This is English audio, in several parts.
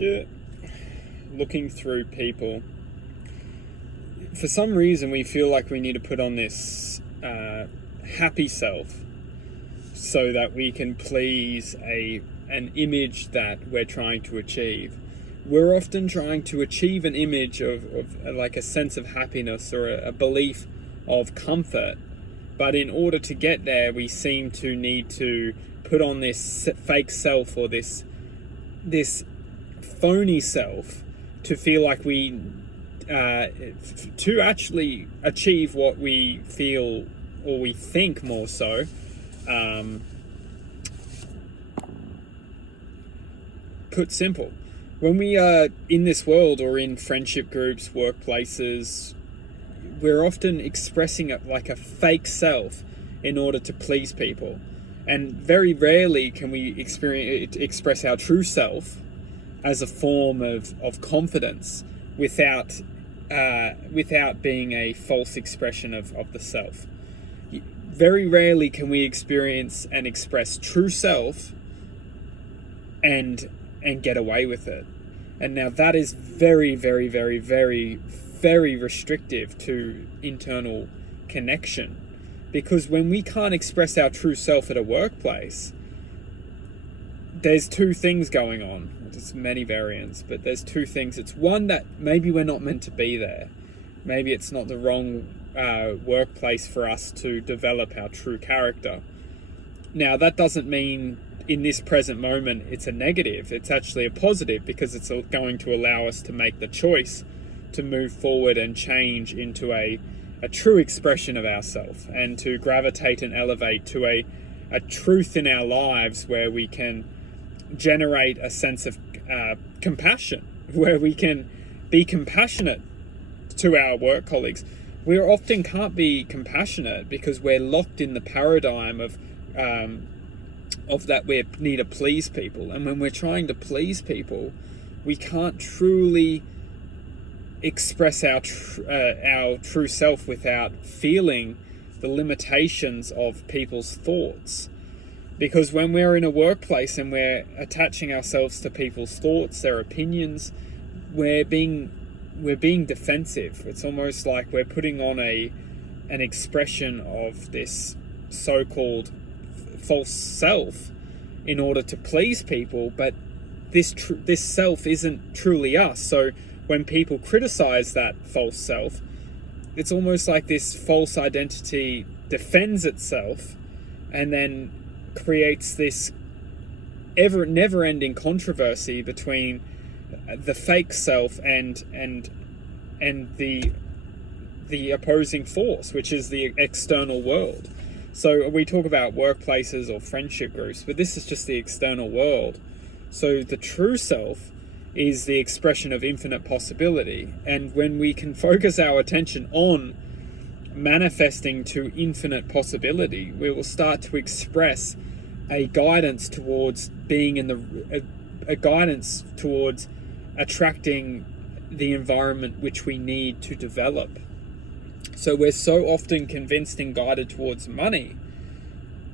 looking through people, for some reason we feel like we need to put on this happy self so that we can please an image that we're trying to achieve. We're often trying to achieve an image of like a sense of happiness or a belief of comfort, but in order to get there we seem to need to put on this fake self or this phony self to feel like we to actually achieve what we feel, or we think more so, put simple, when we are in this world or in friendship groups, workplaces, we're often expressing it like a fake self in order to please people. And very rarely can we express our true self as a form of confidence without being a false expression of the self. Very rarely can we experience and express true self and get away with it. And now that is very, very, very, very, very restrictive to internal connection. Because when we can't express our true self at a workplace, there's two things going on. There's many variants, but there's two things. It's one, that maybe we're not meant to be there. Maybe it's not the wrong workplace for us to develop our true character. Now, that doesn't mean in this present moment it's a negative. It's actually a positive, because it's going to allow us to make the choice to move forward and change into a true expression of ourselves, and to gravitate and elevate to a truth in our lives where we can generate a sense of compassion, where we can be compassionate to our work colleagues. We often can't be compassionate because we're locked in the paradigm of that we need to please people. And when we're trying to please people, we can't truly express our true self without feeling the limitations of people's thoughts. Because when we're in a workplace and we're attaching ourselves to people's thoughts, their opinions, we're being defensive. It's almost like we're putting on an expression of this so-called false self in order to please people, but this self isn't truly us. So when people criticize that false self, it's almost like this false identity defends itself and then creates this never-ending controversy between the fake self and the opposing force, which is the external world. So we talk about workplaces or friendship groups, but this is just the external world. So the true self is the expression of infinite possibility. And when we can focus our attention on manifesting to infinite possibility, we will start to express a guidance towards being in a guidance towards attracting the environment which we need to develop. So we're so often convinced and guided towards money,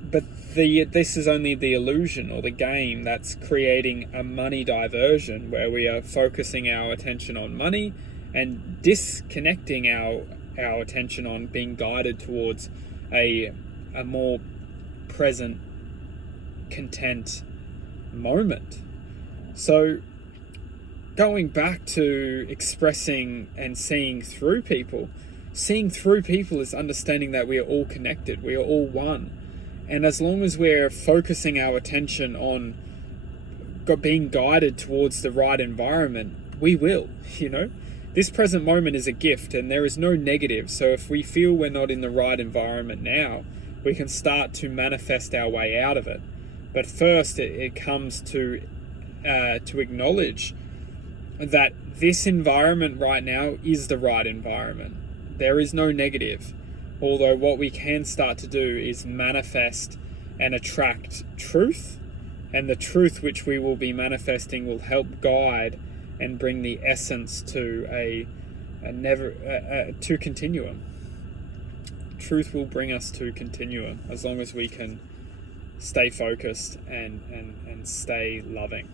but this is only the illusion or the game that's creating a money diversion, where we are focusing our attention on money and disconnecting our attention on being guided towards a more present, content moment. So going back to expressing and seeing through people is understanding that we are all connected, we are all one. And as long as we're focusing our attention on being guided towards the right environment, we will, This present moment is a gift and there is no negative. So if we feel we're not in the right environment now, we can start to manifest our way out of it. But first it comes to acknowledge that this environment right now is the right environment. There is no negative. Although what we can start to do is manifest and attract truth, and the truth which we will be manifesting will help guide and bring the essence to to continuum. Truth will bring us to continuum as long as we can stay focused and stay loving.